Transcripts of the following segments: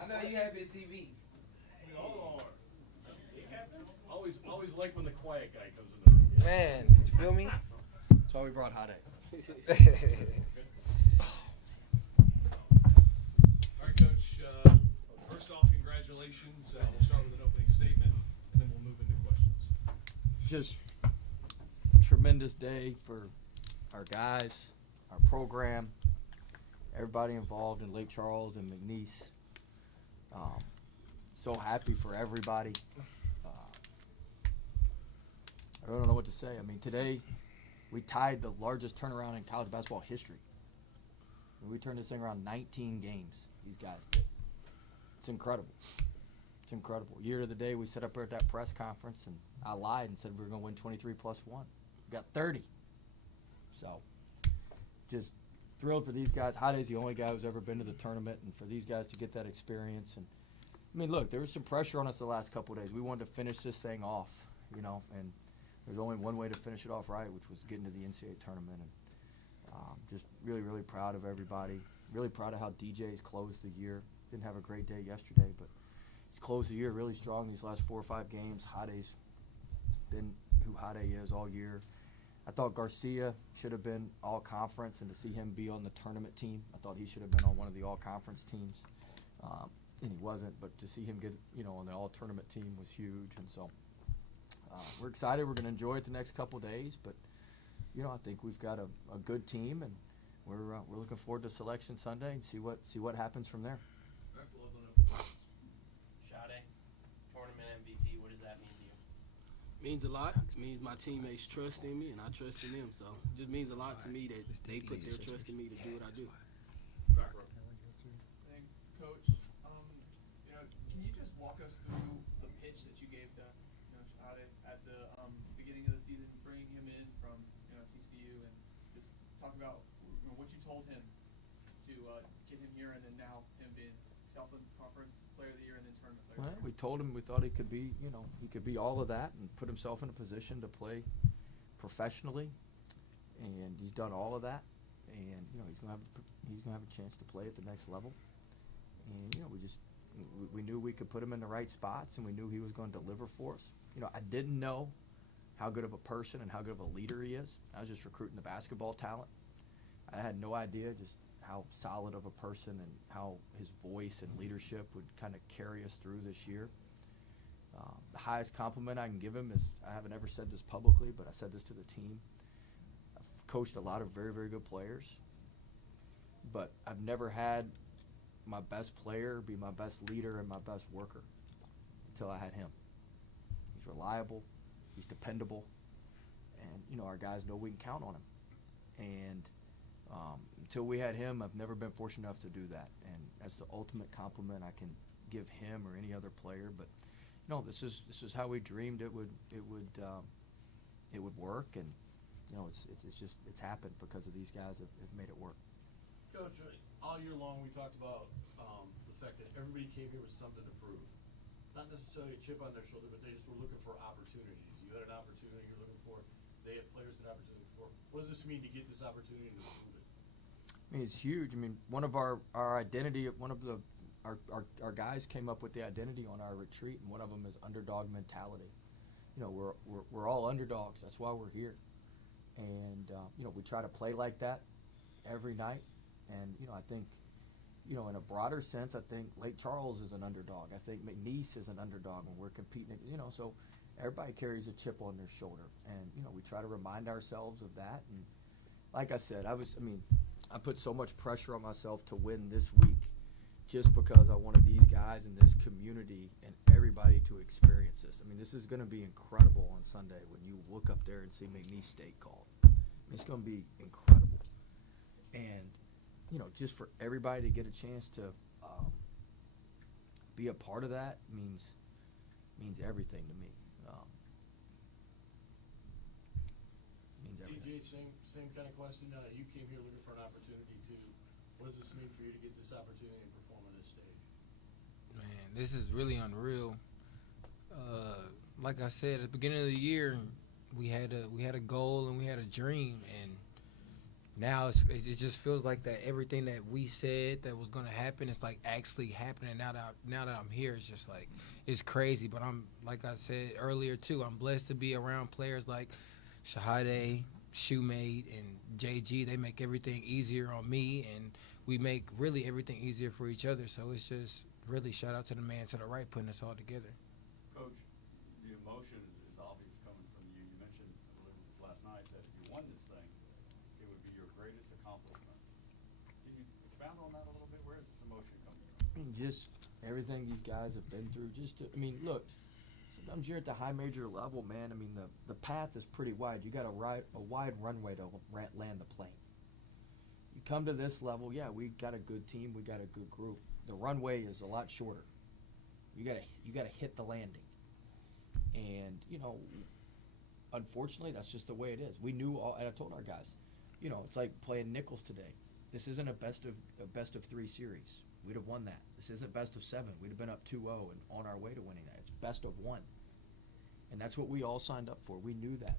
I know you happy to see me. We all are. Always like when the quiet guy comes in the room. Man, you feel me? That's why we brought Hot Egg. All right, Coach. First off, congratulations. We'll start with an opening statement, and then we'll move into questions. Just tremendous day for our guys, our program, everybody involved in Lake Charles and McNeese. So happy for everybody. I don't know what to say. I mean, today we tied the largest turnaround in college basketball history. We turned this thing around 19 games, these guys did. It's incredible. It's incredible. Year of the day, we set up at that press conference, and I lied and said we were going to win 23 plus 1. We got 30. So just thrilled for these guys. Hade's the only guy who's ever been to the tournament, and for these guys to get that experience. And I mean, look, there was some pressure on us the last couple of days. We wanted to finish this thing off, and there's only one way to finish it off right, which was getting to the NCAA tournament. And just really, really proud of everybody. Really proud of how DJ's closed the year. Didn't have a great day yesterday, but he's closed the year really strong these last 4 or 5 games. Hade's been who Hade is all year. I thought Garcia should have been all-conference, and to see him be on the tournament team, I thought he should have been on one of the all-conference teams. And he wasn't, but to see him get, on the all-tournament team was huge. And so we're excited. We're going to enjoy it the next couple of days, but I think we've got a good team, and we're looking forward to Selection Sunday and see what happens from there. All right, we'll open up for questions. Shade, tournament MVP, what does that mean to you? Means a lot. It means my teammates trust in me, and I trust in them. So it just means a lot to me that they put their trust in me to do what I do. Back row. Coach, can you just walk us through the pitch that you gave to Shade at the beginning of the season, bringing him in from TCU, and just talk about what you told him to get him here, and then now him being Southland Conference Player of the Year and then Tournament Player of the Year. We told him we thought he could be, he could be all of that and put himself in a position to play professionally, and he's done all of that, and he's gonna have a chance to play at the next level, and we knew we could put him in the right spots, and we knew he was going to deliver for us. I didn't know how good of a person and how good of a leader he is. I was just recruiting the basketball talent. I had no idea just how solid of a person and how his voice and leadership would kind of carry us through this year. The highest compliment I can give him is, I haven't ever said this publicly, but I said this to the team. I've coached a lot of very, very good players, but I've never had my best player be my best leader and my best worker until I had him. He's reliable, he's dependable, and our guys know we can count on him. And until we had him, I've never been fortunate enough to do that, and that's the ultimate compliment I can give him or any other player. But this is how we dreamed it would work, and it's happened because of these guys have made it work. Coach, all year long we talked about the fact that everybody came here with something to prove. Not necessarily a chip on their shoulder, but they just were looking for opportunities. You had an opportunity you're looking for. They had players that had opportunity for. What does this mean to get this opportunity to prove it? I mean, it's huge. I mean, one of our identity, one of our guys came up with the identity on our retreat, and one of them is underdog mentality. We're all underdogs. That's why we're here. And, we try to play like that every night. And, I think, in a broader sense, I think Lake Charles is an underdog. I think McNeese is an underdog when we're competing, so everybody carries a chip on their shoulder. And, we try to remind ourselves of that. And like I said, I put so much pressure on myself to win this week just because I wanted these guys in this community and everybody to experience this. I mean, this is going to be incredible on Sunday when you look up there and see McNeese State called. It's going to be incredible. And, just for everybody to get a chance to be a part of that means everything to me. Means everything. DJ, same kind of question. You came here looking for an opportunity too. What does this mean for you to get this opportunity and perform on this stage? Man, this is really unreal. Like I said, at the beginning of the year, we had a goal and we had a dream, and now it just feels like that everything that we said that was gonna happen is like actually happening. Now that I'm here, it's just like it's crazy. But I'm like I said earlier too. I'm blessed to be around players like Shahade, Shoemate, and JG. They make everything easier on me, and we make really everything easier for each other. So it's just really shout out to the man to the right putting us all together. Coach, the emotion is obvious coming from you. You mentioned, I believe it was last night, that if you won this thing, it would be your greatest accomplishment. Can you expound on that a little bit? Where is this emotion coming from? I mean, just everything these guys have been through. Look, sometimes you're at the high major level, man. I mean, the path is pretty wide. You got a wide runway to land the plane. You come to this level, yeah, we got a good team, we got a good group. The runway is a lot shorter. You gotta hit the landing, and unfortunately, that's just the way it is. We knew all, and I told our guys, it's like playing Nichols today. This isn't a best of 3 series. We'd have won that. This isn't best of 7. We'd have been up 2-0 and on our way to winning that. It's best of 1, and that's what we all signed up for. We knew that.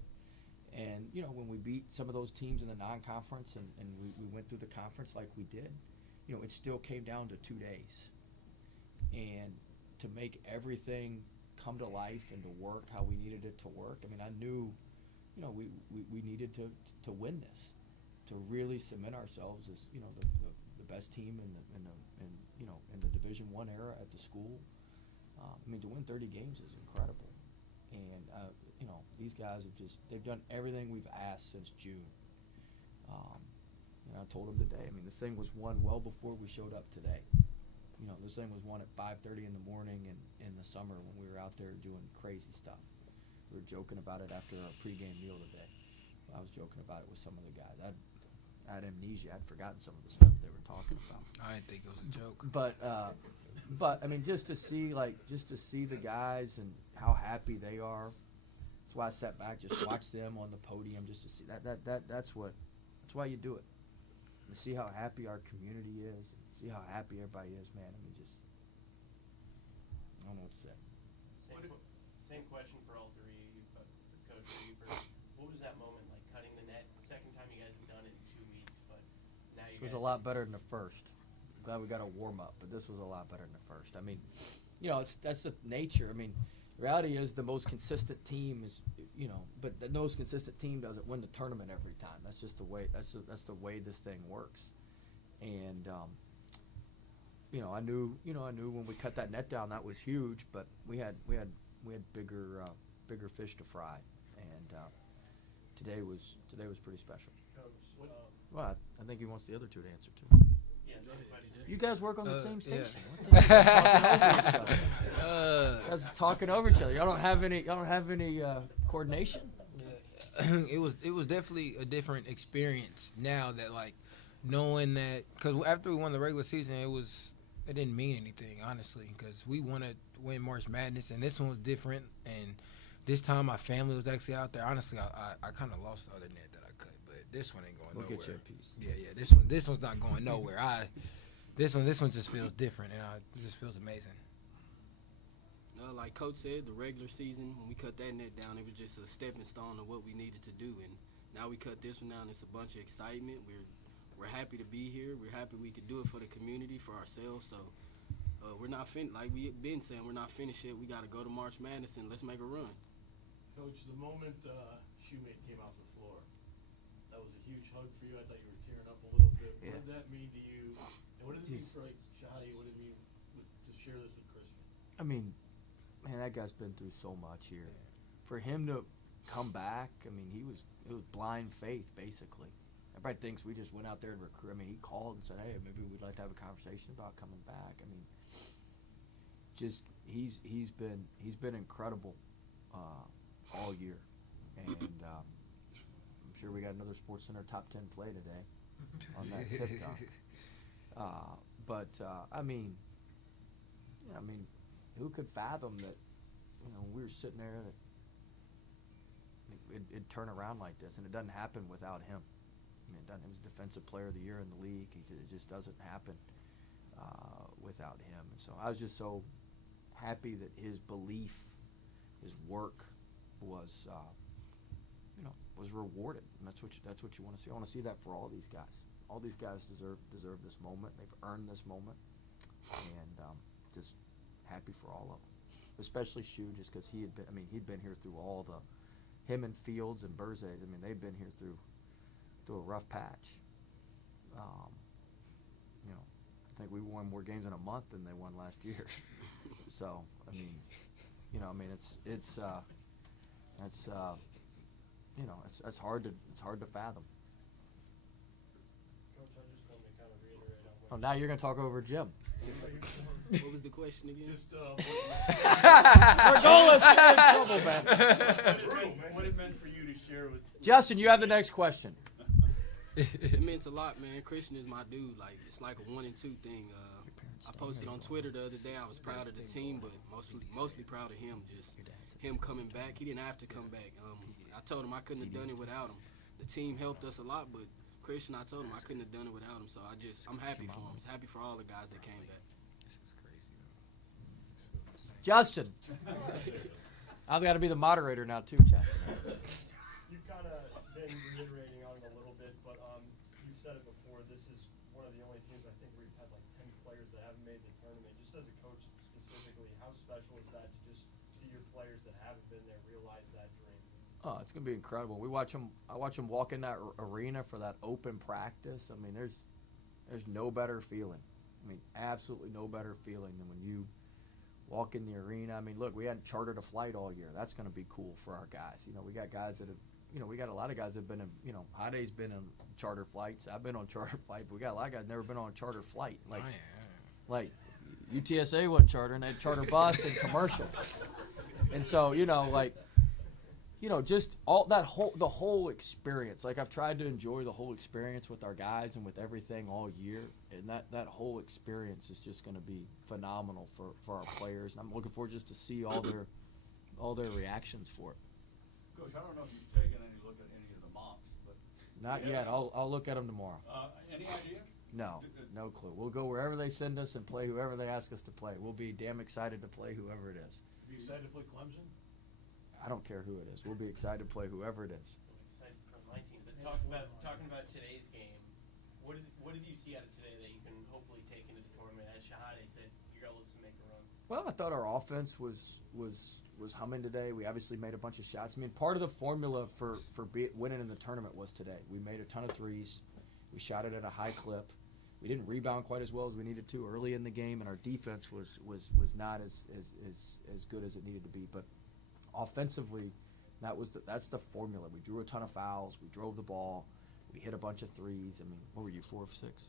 And, when we beat some of those teams in the non-conference and we went through the conference like we did, it still came down to 2 days. And to make everything come to life and to work how we needed it to work, I mean, I knew, we needed to win this, to really cement ourselves as, the best team in the Division I era at the school. To win 30 games is incredible. And, these guys they've done everything we've asked since June. I told them today, this thing was won well before we showed up today. This thing was won at 5:30 in the morning in the summer when we were out there doing crazy stuff. We were joking about it after our pregame meal today. I was joking about it with some of the guys. I had amnesia. I'd forgotten some of the stuff they were talking about. I didn't think it was a joke. But just to see the guys and how happy they are. That's why I sat back, just watch them on the podium, just to see that's why you do it. To see how happy our community is, and see how happy everybody is, man. I don't know what to say. Same question for all three of you, but Coach, for you first. What was that moment like, cutting the net? The second time you guys have done it in 2 weeks, but now you This was a lot better than the first. I'm glad we got a warm up, but this was a lot better than the first. That's the nature. The reality is the most consistent team is, but the most consistent team doesn't win the tournament every time. That's just the way. That's the way this thing works. And I knew when we cut that net down, that was huge. But we had bigger fish to fry, and today was pretty special. Coach, Well, I think he wants the other two to answer too. yes, question. You guys work on the same station. Yeah. You guys are talking over each other. Y'all don't have any coordination? It was definitely a different experience now that, like, knowing that, because after we won the regular season, it didn't mean anything, honestly, because we want to win March Madness, and this one was different, and this time my family was actually out there. Honestly, I kind of lost the other net that I cut, but this one ain't going nowhere. We'll get you a piece. Yeah, this one's not going nowhere. This one just feels different, and it just feels amazing. Like Coach said, the regular season, when we cut that net down, it was just a stepping stone of what we needed to do. And now we cut this one down. It's a bunch of excitement. We're happy to be here. We're happy we could do it for the community, for ourselves. So we're not like we've been saying, we're not finished yet. We got to go to March Madness and let's make a run. Coach, the moment Shoemate came off the floor, that was a huge hug for you. I thought you were tearing up a little bit. Yeah. What did that mean to you? And what did it mean for Shahadi? What did it mean to share this with Crispin? Man, that guy's been through so much here. For him to come back, it was blind faith, basically. Everybody thinks we just went out there and recruit. He called and said, hey, maybe we'd like to have a conversation about coming back. He's been incredible all year. And I'm sure we got another SportsCenter top 10 play today on that tip-top. Who could fathom that, we were sitting there that it'd turn around like this, and it doesn't happen without him. He was Defensive Player of the Year in the league. It just doesn't happen without him. And so I was just so happy that his belief, his work was, was rewarded. And that's what you want to see. I want to see that for all these guys. All these guys deserve this moment. They've earned this moment, and just happy for all of them. Especially Shu, just because he'd been here through all the, him and Fields and Burzes. I mean, they've been here through a rough patch. I think we won more games in a month than they won last year. So, it's hard to fathom. Coach, I just wanted to kind of reiterate on Oh, now you're gonna talk over Jim. What was the question again? Just We're goalless. We're in trouble, man. what it meant for you to share with Justin, you have the next question. It meant a lot, man. Christian is my dude. Like, it's like a 1 and 2 thing. I posted on Twitter the other day. I was proud of the team, but mostly proud of him. Just him coming back. He didn't have to come back. I told him I couldn't have done it without him. The team helped us a lot, but Christian, I told him I couldn't have done it without him. So I'm happy for him. I'm happy for all the guys that came back. This is crazy, Justin. I've got to be the moderator now too, Justin. You've kind of been reiterating on it a little bit, but you've said it before. This is one of the only teams I think where you've had like 10 players that haven't made the tournament. Just as a coach specifically, how special is that to just see your players that haven't been there realize that dream? Oh, it's gonna be incredible. I watch them walk in that arena for that open practice. I mean, there's no better feeling. I mean, absolutely no better feeling than when you walk in the arena. I mean, look, we hadn't chartered a flight all year. That's gonna be cool for our guys. We got guys that have, we got a lot of guys that have been in, Hade's been on charter flights. I've been on charter flight, but we got a lot of guys never been on a charter flight. Like UTSA wasn't chartering; they had charter bus and commercial. And so, just all that the whole experience. Like, I've tried to enjoy the whole experience with our guys and with everything all year, and that whole experience is just going to be phenomenal for our players. And I'm looking forward just to see all their reactions for it. Coach, I don't know if you've taken any look at any of the mocks, but Not yet. I'll look at them tomorrow. Any idea? No clue. We'll go wherever they send us and play whoever they ask us to play. We'll be damn excited to play whoever it is. Are you excited to play Clemson? I don't care who it is. We'll be excited to play whoever it is. I'm excited for my team. But talking about today's game, what did you see out of today that you can hopefully take into the tournament? As Shahade said, your goal is to make a run. Well, I thought our offense was humming today. We obviously made a bunch of shots. I mean, part of the formula for winning in the tournament was today. We made a ton of threes. We shot it at a high clip. We didn't rebound quite as well as we needed to early in the game, and our defense was not as good as it needed to be. But offensively, that's the formula. We drew a ton of fouls. We drove the ball. We hit a bunch of threes. I mean, what were you, 4 of 6?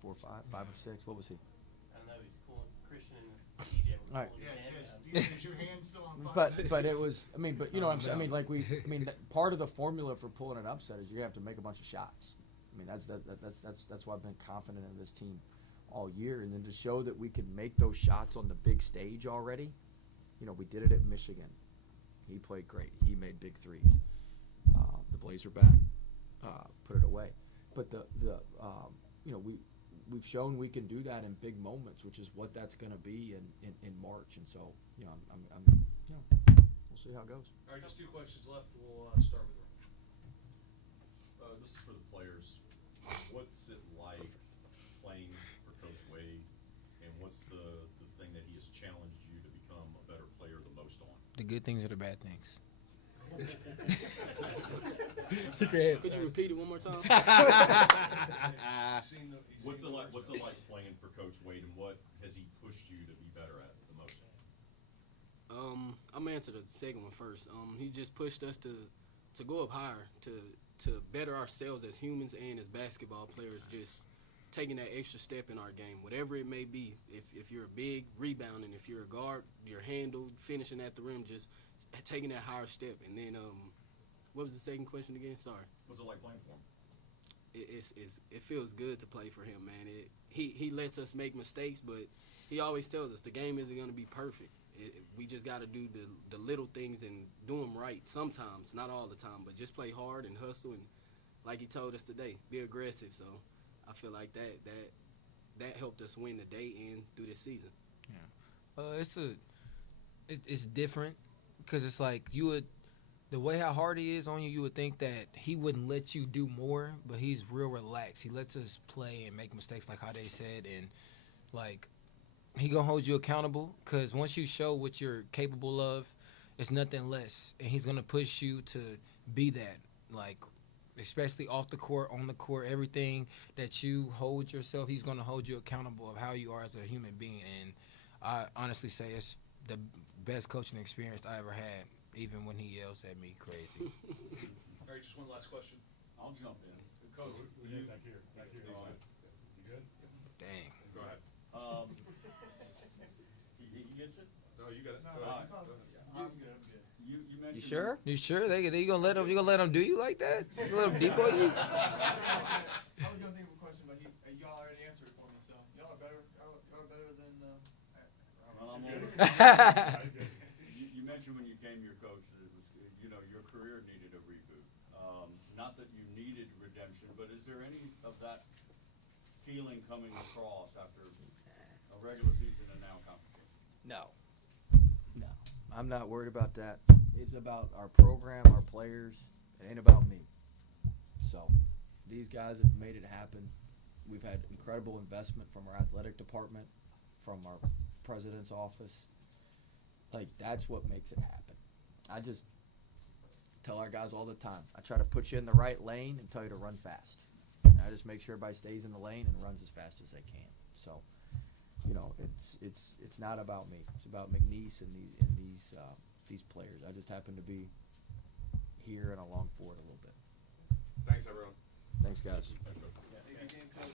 4 or 5? 5 of 6? What was he? I don't know. He's cool. Christian and DJ were All right. pulling his hand down. Is your hand still on fire? But it was. I mean, but you know what I'm saying. I mean, part of the formula for pulling an upset is you have to make a bunch of shots. I mean, that's why I've been confident in this team all year, and then to show that we can make those shots on the big stage already. We did it at Michigan. He played great. He made big threes. The Blazer back, put it away. But we've shown we can do that in big moments, which is what that's going to be in March. And so we'll see how it goes. All right, just 2 questions left. We'll start with Ron. This is for the players. What's it like playing for Coach Wade, and what's the thing that he has challenged you to become a better player the most on? The good things or the bad things? Could you repeat it one more time? What's it like playing for Coach Wade, and what has he pushed you to be better at the most? I'm gonna answer the second one first. He just pushed us to go up higher, to better ourselves as humans and as basketball players, just taking that extra step in our game, whatever it may be. If you're a big, rebounding. If you're a guard, your handle, finishing at the rim, just taking that higher step. And then, what was the second question again? Sorry. What's it like playing for him? It feels good to play for him, man. He lets us make mistakes, but he always tells us the game isn't going to be perfect. We just got to do the little things and do them right sometimes, not all the time, but just play hard and hustle. And like he told us today, be aggressive. So I feel like that helped us win the day and through this season. Yeah, it's different because it's like you would the way how hard he is on you, you would think that he wouldn't let you do more, but he's real relaxed. He lets us play and make mistakes like how they said, and like he gonna hold you accountable because once you show what you're capable of, it's nothing less, and he's gonna push you to be that, like especially off the court, on the court, everything that you hold yourself, he's gonna hold you accountable of how you are as a human being, and I honestly say it's the best coaching experience I ever had, even when he yells at me crazy. All right, just one last question. I'll jump in. Coach, back here. All right. You good? Dang. Go ahead. He gets it? No, you got it. No, Go I'm ahead. good. Go ahead. I'm good. You mentioned. You sure? You sure they gonna let him? You gonna let him do you like that? You gonna let him decoy you? I was gonna think of a question, but y'all already answered it for me. So y'all are better. Y'all are better than. Well, I'm you mentioned when you came your coach that it was, your career needed a reboot. Not that you needed redemption, but is there any of that feeling coming across after a regular season and now competition? No. I'm not worried about that. It's about our program, our players. It ain't about me. So these guys have made it happen. We've had incredible investment from our athletic department, from our president's office. Like, that's what makes it happen. I just tell our guys all the time, I try to put you in the right lane and tell you to run fast. And I just make sure everybody stays in the lane and runs as fast as they can. So, it's not about me. It's about McNeese and these players. I just happen to be here and along for it a little bit. Thanks, everyone. Thanks, guys. Thank you. Thank you, game coach.